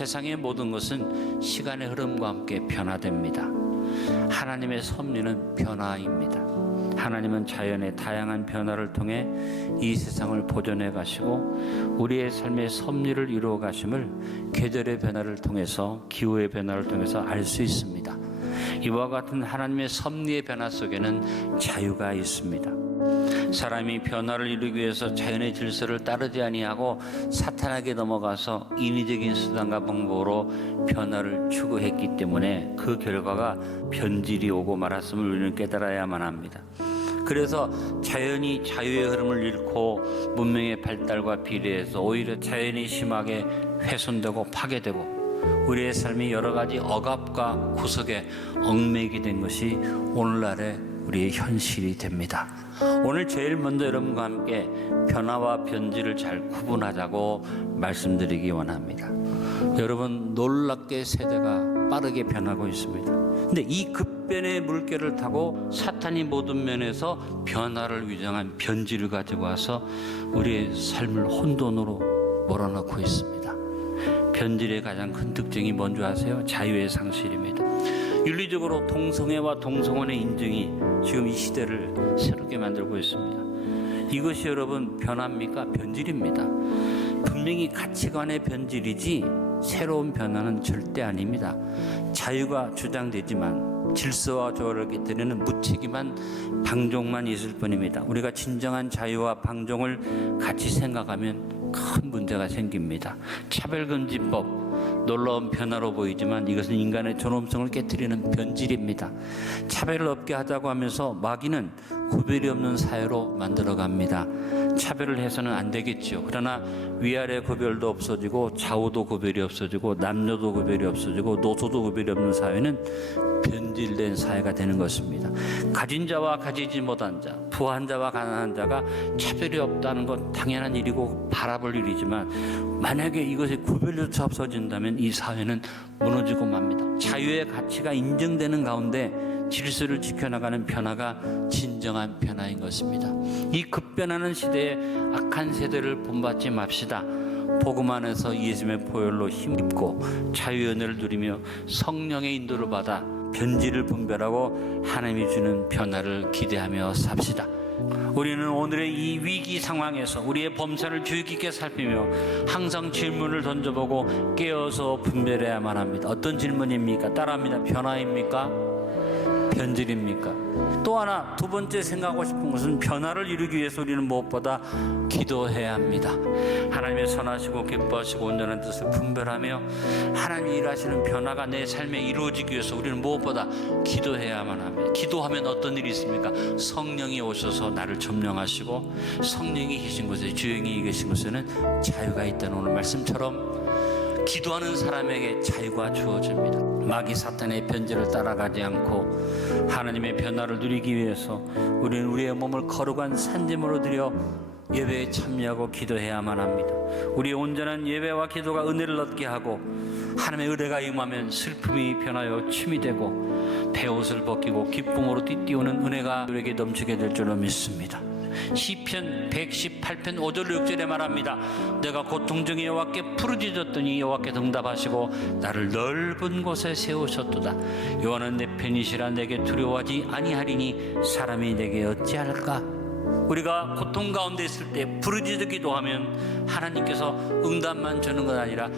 세상의 모든 것은 시간의 흐름과 함께 변화됩니다. 하나님의 섭리는 변화입니다. 하나님은 자연의 다양한 변화를 통해 이 세상을 보존해 가시고 우리의 삶의 섭리를 이루어 가심을 계절의 변화를 통해서, 기후의 변화를 통해서 알 수 있습니다. 이와 같은 하나님의 섭리의 변화 속에는 자유가 있습니다. 사람이 변화를 이루기 위해서 자연의 질서를 따르지 아니하고 사탄에게 넘어가서 인위적인 수단과 방법으로 변화를 추구했기 때문에 그 결과가 변질이 오고 말았음을 우리는 깨달아야만 합니다. 그래서 자연이 자유의 흐름을 잃고 문명의 발달과 비례해서 오히려 자연이 심하게 훼손되고 파괴되고 우리의 삶이 여러 가지 억압과 구석에 얽매이게 된 것이 오늘날의 우리의 현실이 됩니다. 오늘 제일 먼저 여러분과 함께 변화와 변질을 잘 구분하자고 말씀드리기 원합니다. 여러분, 놀랍게 세대가 빠르게 변하고 있습니다. 근데 이 급변의 물결을 타고 사탄이 모든 면에서 변화를 위장한 변질을 가지고 와서 우리의 삶을 혼돈으로 몰아넣고 있습니다. 변질의 가장 큰 특징이 뭔지 아세요? 자유의 상실입니다. 윤리적으로 동성애와 동성혼의 인증이 지금 이 시대를 새롭게 만들고 있습니다. 이것이 여러분 변화입니까? 변질입니다. 분명히 가치관의 변질이지 새로운 변화는 절대 아닙니다. 자유가 주장되지만 질서와 조화를 깨뜨리는 무책임한 방종만 있을 뿐입니다. 우리가 진정한 자유와 방종을 같이 생각하면 큰 문제가 생깁니다. 차별금지법, 놀라운 변화로 보이지만 이것은 인간의 존엄성을 깨뜨리는 변질입니다. 차별을 없게 하자고 하면서 마귀는 구별이 없는 사회로 만들어갑니다. 차별을 해서는 안 되겠죠. 그러나 위아래 구별도 없어지고 좌우도 구별이 없어지고 남녀도 구별이 없어지고 노소도 구별이 없는 사회는 변질된 사회가 되는 것입니다. 가진 자와 가지지 못한 자, 부한 자와 가난한 자가 차별이 없다는 건 당연한 일이고 바라볼 일이지만 만약에 이것이 구별조차 없어진다면 이 사회는 무너지고 맙니다. 자유의 가치가 인정되는 가운데 질서를 지켜나가는 변화가 진정한 변화인 것입니다. 이 급변하는 시대에 악한 세대를 본받지 맙시다. 복음 안에서 예수님의 보혈로 힘입고 자유의 은혜를 누리며 성령의 인도를 받아 변질을 분별하고 하나님이 주는 변화를 기대하며 삽시다. 우리는 오늘의 이 위기 상황에서 우리의 범사를 주의 깊게 살피며 항상 질문을 던져보고 깨어서 분별해야만 합니다. 어떤 질문입니까? 따라합니다. 변화입니까? 변질입니까? 또 하나, 두 번째 생각하고 싶은 것은 변화를 이루기 위해서 우리는 무엇보다 기도해야 합니다. 하나님의 선하시고 기뻐하시고 온전한 뜻을 분별하며 하나님이 일하시는 변화가 내 삶에 이루어지기 위해서 우리는 무엇보다 기도해야만 합니다. 기도하면 어떤 일이 있습니까? 성령이 오셔서 나를 점령하시고 성령이 계신 곳에, 주영이 계신 곳에는 자유가 있다는 오늘 말씀처럼 기도하는 사람에게 자유가 주어집니다. 마귀 사탄의 변질을 따라가지 않고 하나님의 변화를 누리기 위해서 우리는 우리의 몸을 거룩한 산제물로 드려 예배에 참여하고 기도해야만 합니다. 우리의 온전한 예배와 기도가 은혜를 얻게 하고 하나님의 은혜가 임하면 슬픔이 변하여 춤이 되고 베옷을 벗기고 기쁨으로 띠띠우는 은혜가 우리에게 넘치게 될 줄로 믿습니다. 시편 118편 5절 6절에 말합니다. 내가 고통 중에 여호와께 부르짖었더니 여호와께서 응답하시고 나를 넓은 곳에 세우셨도다. 여호와는 내 편이시라 내게 두려워하지 아니하리니 사람이 내게 어찌할까? 우리가 고통 가운데 있을 때 부르짖기도 하면 하나님께서 응답만 주는 것 아니라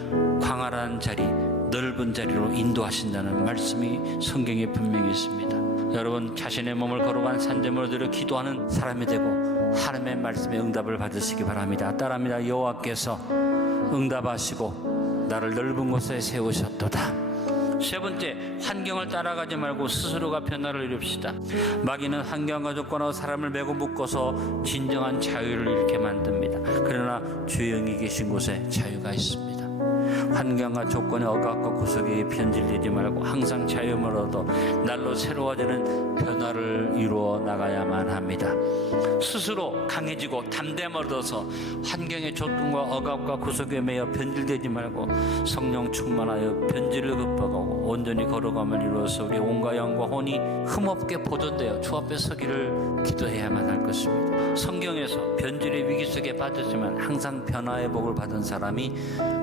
광활한 자리, 넓은 자리로 인도하신다는 말씀이 성경에 분명히 있습니다. 여러분, 자신의 몸을 거룩한 산제물로 드려 기도하는 사람이 되고 하나님의 말씀에 응답을 받으시기 바랍니다. 따라합니다. 여호와께서 응답하시고 나를 넓은 곳에 세우셨도다. 세 번째, 환경을 따라가지 말고 스스로가 변화를 이룹시다. 마귀는 환경과 조건하고 사람을 매고 묶어서 진정한 자유를 잃게 만듭니다. 그러나 주의 영이 계신 곳에 자유가 있습니다. 환경과 조건의 억압과 구속에 변질되지 말고 항상 자유를 얻어 날로 새로워지는 변화를 이루어 나가야만 합니다. 스스로 강해지고 담대함을 얻어서 환경의 조건과 억압과 구속에 매여 변질되지 말고 성령 충만하여 변질을 극복하고 온전히 거룩함을 이루어서 우리의 몸과 영과 혼이 흠없게 보존되어 주 앞에 서기를 기도해야만 할 것입니다. 성경 환경에서 변질의 위기 속에 빠졌지만 항상 변화의 복을 받은 사람이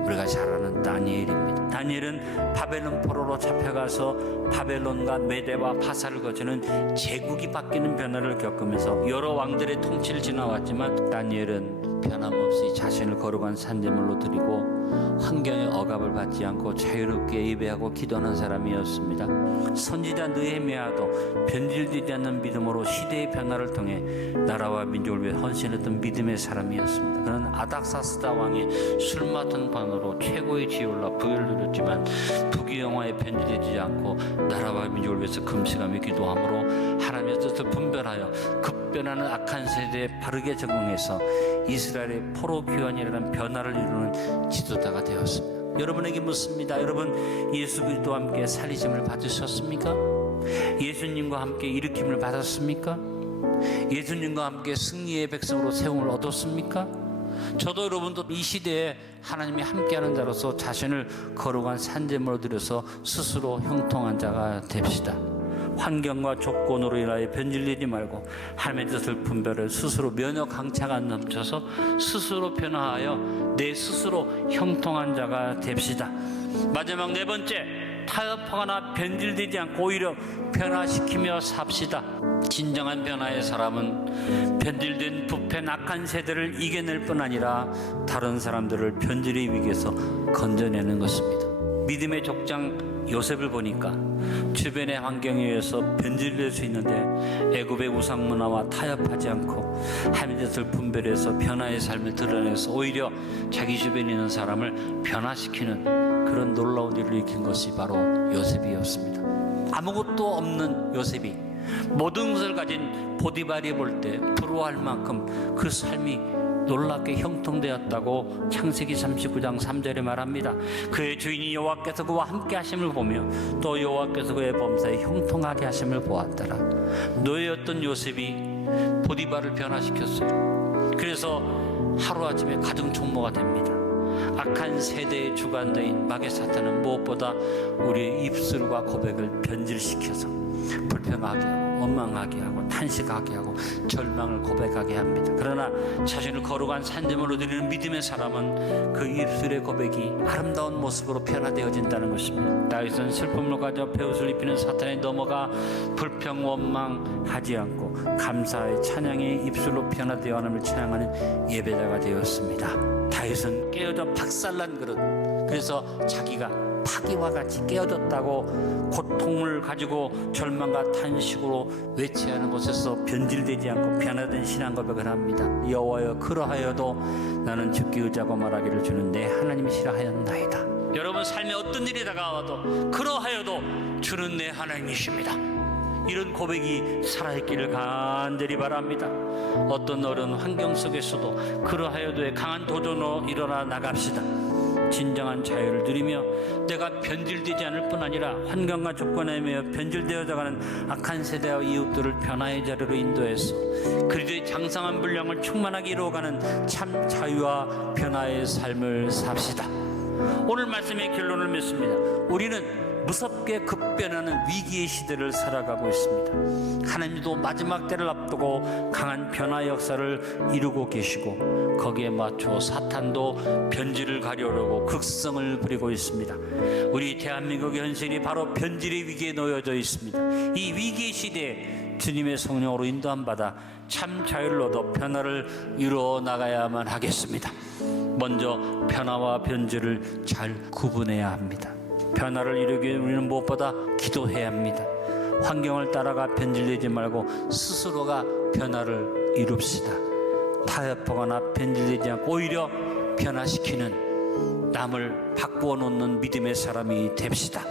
우리가 잘 아는 다니엘입니다. 다니엘은 바벨론 포로로 잡혀가서 바벨론과 메대와 파사를 거치는 제국이 바뀌는 변화를 겪으면서 여러 왕들의 통치를 지나왔지만 다니엘은 변함없이 자신을 거룩한 산제물로 드리고 환경의 억압을 받지 않고 자유롭게 예배하고 기도하는 사람이었습니다. 선지자 느헤미야도 변질되지 않는 믿음으로 시대의 변화를 통해 나라와 민족을 위해 헌신했던 믿음의 사람이었습니다. 그는 아닥사스다 왕의 술 맡은 반으로 최고의 지위에 올라 부유를 누렸지만 부귀영화에 변질되지 않고 나라와 민족을 위해서 금식하며 기도함으로 하나님의 뜻을 분별하여 급변하는 악한 세대에 바르게 적응해서 이스라엘의 포로 귀환이라는 변화를 이루는 지도자가 되었습니다. 여러분에게 묻습니다. 여러분 예수 그리스도와 함께 살리심을 받으셨습니까? 예수님과 함께 일으킴을 받았습니까? 예수님과 함께 승리의 백성으로 세움을 얻었습니까? 저도 여러분도 이 시대에 하나님이 함께하는 자로서 자신을 거룩한 산제물로 드려서 스스로 형통한 자가 됩시다. 환경과 조건으로 인하여 변질되지 말고 하나님의 뜻을 분별해 스스로 면역 강차가 넘쳐서 스스로 변화하여 내 스스로 형통한 자가 됩시다. 마지막 네 번째, 타협하거나 변질되지 않고 오히려 변화시키며 삽시다. 진정한 변화의 사람은 변질된 부패 악한 세대를 이겨낼 뿐 아니라 다른 사람들을 변질의 위기에서 건져내는 것입니다. 믿음의 족장 요셉을 보니까 주변의 환경에 의해서 변질될 수 있는데 애굽의 우상 문화와 타협하지 않고 하나님의 뜻을 분별해서 변화의 삶을 드러내서 오히려 자기 주변에 있는 사람을 변화시키는 그런 놀라운 일을 일으킨 것이 바로 요셉이었습니다. 아무것도 없는 요셉이 모든 것을 가진 보디발이 볼 때 부러워할 만큼 그 삶이 놀랍게 형통되었다고 창세기 39장 3절에 말합니다. 그의 주인이 여호와께서 그와 함께 하심을 보며 또 여호와께서 그의 범사에 형통하게 하심을 보았더라. 노예였던 요셉이 보디발을 변화시켰어요. 그래서 하루아침에 가정총무가 됩니다. 악한 세대의 주관자인 마귀 사탄은 무엇보다 우리의 입술과 고백을 변질시켜서 불평하게 하고 원망하게 하고 탄식하게 하고 절망을 고백하게 합니다. 그러나 자신을 거룩한 산제물로 드리는 믿음의 사람은 그 입술의 고백이 아름다운 모습으로 변화되어진다는 것입니다. 다윗은 슬픔을 가져 베옷을 입히는 사탄에 넘어가 불평 원망하지 않고 감사의 찬양의 입술로 변화되어 하나님을 찬양하는 예배자가 되었습니다. 다윗은 깨어져 박살난 그릇, 그래서 자기가 파기와 같이 깨어졌다고 고통을 가지고 절망과 탄식으로 외치하는 곳에서 변질되지 않고 변화된 신앙 고백을 합니다. 여호와여 그러하여도 나는 주께 의지하고 말하기를 주는 내 하나님이시라 하였나이다. 여러분 삶에 어떤 일이 다가와도 그러하여도 주는 내 하나님이십니다. 이런 고백이 살아있기를 간절히 바랍니다. 어떤 어려운 환경 속에서도 그러하여도의 강한 도전으로 일어나 나갑시다. 진정한 자유를 누리며 내가 변질되지 않을 뿐 아니라 환경과 조건에 매여 변질되어져가는 악한 세대와 이웃들을 변화의 자리로 인도해서 그리스도의 장성한 분량을 충만하게 이루어가는 참 자유와 변화의 삶을 삽시다. 오늘 말씀의 결론을 맺습니다. 우리는 무섭게 급변하는 위기의 시대를 살아가고 있습니다. 하나님도 마지막 때를 앞두고 강한 변화 역사를 이루고 계시고 거기에 맞춰 사탄도 변질을 가려고 극성을 부리고 있습니다. 우리 대한민국의 현실이 바로 변질의 위기에 놓여져 있습니다. 이 위기의 시대에 주님의 성령으로 인도함 받아 참 자유를 얻어 변화를 이루어 나가야만 하겠습니다. 먼저 변화와 변질을 잘 구분해야 합니다. 변화를 이루기 위해 우리는 무엇보다 기도해야 합니다. 환경을 따라가 변질되지 말고 스스로가 변화를 이룹시다. 타협하거나 변질되지 않고 오히려 변화시키는 남을 바꾸어 놓는 믿음의 사람이 됩시다.